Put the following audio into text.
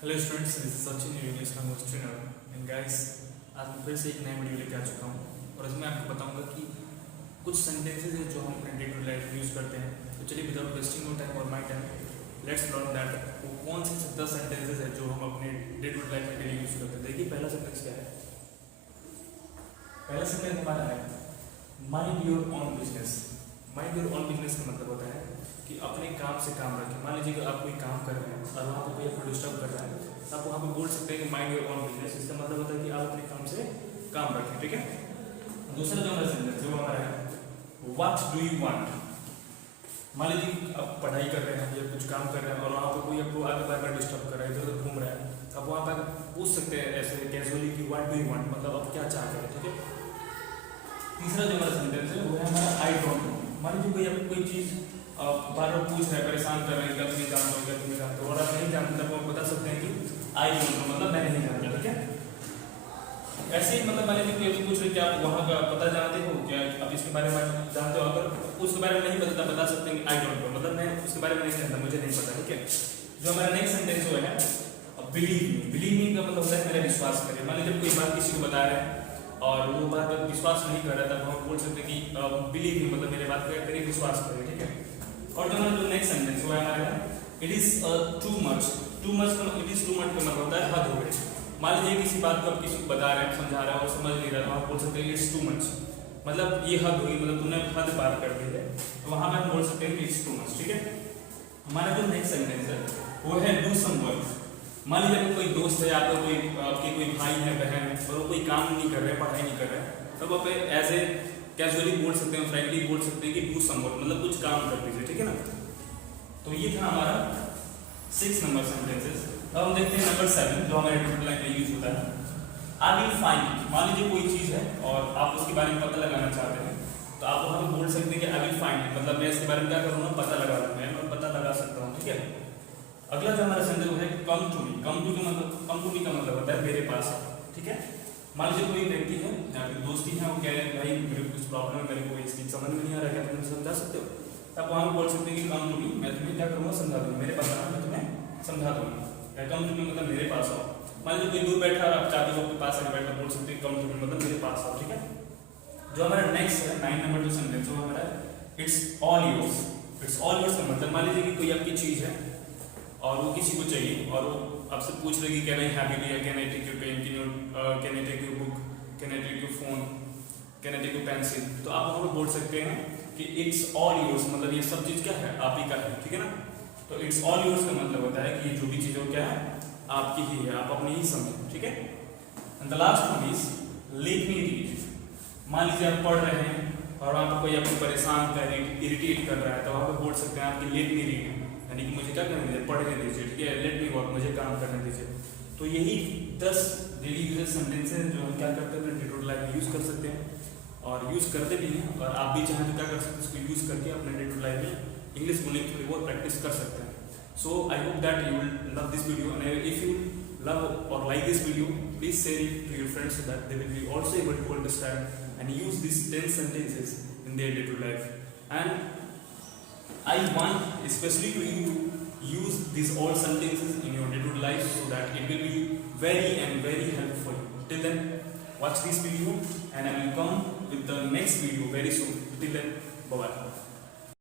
Hello students, this is Sachin, your English language trainer. And guys, आज मैं फिर से एक नया वीडियो लेके आ चुका हूँ और इसमें आपको बताऊंगा कि कुछ सेंटेंसेस हैं जो हम अपने डे टू लाइफ में यूज़ करते हैं। तो चलिए, विदाउट वेस्टिंग योर टाइम और my time, let's learn that वो कौन से 10 सेंटेंसेस हैं जो हम अपने डे टू लाइफ में डेली यूज़ करते हैं। देखिए, पहला सेंटेंस क्या है। पहला सेंटेंस हमारा है mind your on business. Mind your on business का मतलब होता है कि अपने काम से काम रखें। मान लीजिए कि आप कोई काम कर रहे हैं और वहाँ पर कोई आपको डिस्टर्ब कर रहा है, तो आप वहाँ पर बोल सकते हैं कि माइंड योर ऑन बिजनेस। इसका मतलब होता है कि आप अपने काम से काम रखें, ठीक है। दूसरा जो हमारा सेंटेंस है वो हमारा है व्हाट डू यू वांट। मान लीजिए आप पढ़ाई कर रहे हैं या कुछ काम कर रहे हैं और वहाँ पर कोई आपको आगे बार डिस्टर्ब कर रहा है, इधर उधर घूम रहा है, तो आप वहाँ पर पूछ सकते हैं ऐसे कैजुअली कि व्हाट डू यू वांट, मतलब आप क्या चाहते हैं, ठीक है। तीसरा जो हमारा सेंटेंस है वो है हमारा आई डोंट नो। मान लीजिए कोई आपको कोई चीज़ बार बार पूछ रहा है, परेशान कर रहे हैं, क्या तुम्हें जानते हो, क्या तुम्हें जानते हो, और आप नहीं जानते, तब आप बता सकते हैं कि आई डोंट नो, मतलब मैं नहीं जानता, ठीक है। ऐसे ही मतलब मान लीजिए कोई पूछ रहे कि आप वहाँ का पता जानते हो, क्या आप इसके बारे में जानते हो, अगर उसके बारे में नहीं पता बता सकते हैं कि आई डोंट नो, मतलब मैं उसके बारे में नहीं जानता, मुझे नहीं पता, ठीक है। जो हमारा नेक्स्ट सेंटेंस वो है बिलीव मी। बिलीव मी का मतलब होता है मेरा विश्वास करें। मान लीजिए कोई बात किसी को बता रहे हैं और वो बात पर विश्वास नहीं कर रहा था, तो हम बोल सकते हैं कि बिलीव मी, मतलब मेरे बात पर करिए, विश्वास करिए, ठीक है। और जो हमारा जो नेक्स्ट सेंटेंस हुआ है हमारा it is too much. Too much का इट इज टू मच का मतलब होता है हद हो गई। मान लीजिए किसी बात को आप किसी को बता रहे हैं, समझा रहे हैं और समझ नहीं रहा, तो आप बोल सकते हैं इट्स टू मच, मतलब ये हद हुई, मतलब तुमने हद पार कर दी है, तो वहां पर हम बोल सकते हैं कि इट्स टू मच, ठीक है। हमारा जो नेक्स्ट सेंटेंस है वो है डू सम वर्क। मान लीजिए आपका कोई दोस्त है, आपका कोई आपके कोई भाई है, बहन है, और वो कोई काम नहीं कर रहे हैं, पढ़ाई नहीं कर रहे हैं, तब आप एज ए कैजुअली बोल सकते हैं, फ्रैंकली बोल सकते हैं कि डू सम वर्क, मतलब कुछ काम कर दीजिए, ठीक है ना। तो ये था हमारा 6 नंबर सेंटेंसेस। अब हम देखते हैं नंबर 7 जो हमारे डे लाइफ में यूज होता है। I will find. मान लीजिए कोई चीज़ है और आप उसके बारे में पता लगाना चाहते हैं, तो आप वहाँ पर बोल सकते हैं कि आई विल फाइंड, मतलब मैं इसके बारे में क्या करूँगा, पता लगा लूँगा, मैं पता लगा सकता हूँ, ठीक है। अगला जो हमारा सेंटेंस है come to me. Come to का मतलब होता है मेरे पास, ठीक है। मान लीजिए कोई व्यक्ति है, आपकी दोस्ती है, वो कह रहे हैं भाई मेरे को कुछ प्रॉब्लम है, मेरे को इस चीज़ समझ में नहीं आ रहा, क्या तुम मुझे समझा सकते हो। तब वहाँ बोल सकते हैं कि कम टू मी, मैं तुम्हें क्या करूँगा, समझा दूँगा, मेरे पास आना, मैं तुम्हें समझा दूँगा। या कम टू मी मतलब मेरे पास आओ। मान लीजिए कोई दूर बैठा और आप चाहते हो आपके पास आके बैठा, बोल सकते हैं कम टू मी मतलब मेरे पास आओ, ठीक है। जो हमारा नेक्स्ट है 9 नंबर जो सेंटेंस वो हमारा it's all yours. It's all yours का मतलब मान लीजिए कि कोई आपकी चीज़ है और वो किसी को चाहिए और वो आपसे पूछ रहे कि कैन आई हैव इट, या can I take your pen, can I take your book, can I take your phone, can I take your pencil, तो आप वहाँ पर बोल सकते हैं कि इट्स ऑल योर्स, मतलब ये सब चीज़ क्या है, आप ही का है, ठीक है ना। तो इट्स ऑल योर्स का मतलब होता है कि जो भी चीज़ हो क्या है, आपकी ही है, आप अपनी ही समझें, ठीक है। And the last one is let me read. मान लीजिए आप पढ़ रहे हैं और वहाँ पर कोई आपको परेशान कर रही, इरिटेट कर रहा है, तो वहाँ पर बोल सकते हैं आपकी लेट मी रीड, यानी कि मुझे क्या करने दीजिए, पढ़ने दीजिए, ठीक है। लेट मी वर्क, मुझे काम करने दीजिए। तो यही 10 डेली यूजेस सेंटेंस हैं जो हम क्या करते हैं डे टू डे लाइफ में यूज़ कर सकते हैं और यूज़ करते भी हैं। और आप भी चाहें तो क्या कर सकते हैं, इसको यूज़ करके अपने डे टू लाइफ में इंग्लिश बोलने की थोड़ी बहुत प्रैक्टिस कर सकते हैं। So I hope that you will love this video, and if you love or like this video, please share it to your friends so that they will be also able to understand and use these 10 sentences in their day-to-day life. And I want especially to you use these all sentences in your day-to-day life so that it will be very and very helpful. Till then, watch this video and I will come with the next video very soon. Till then, bye bye.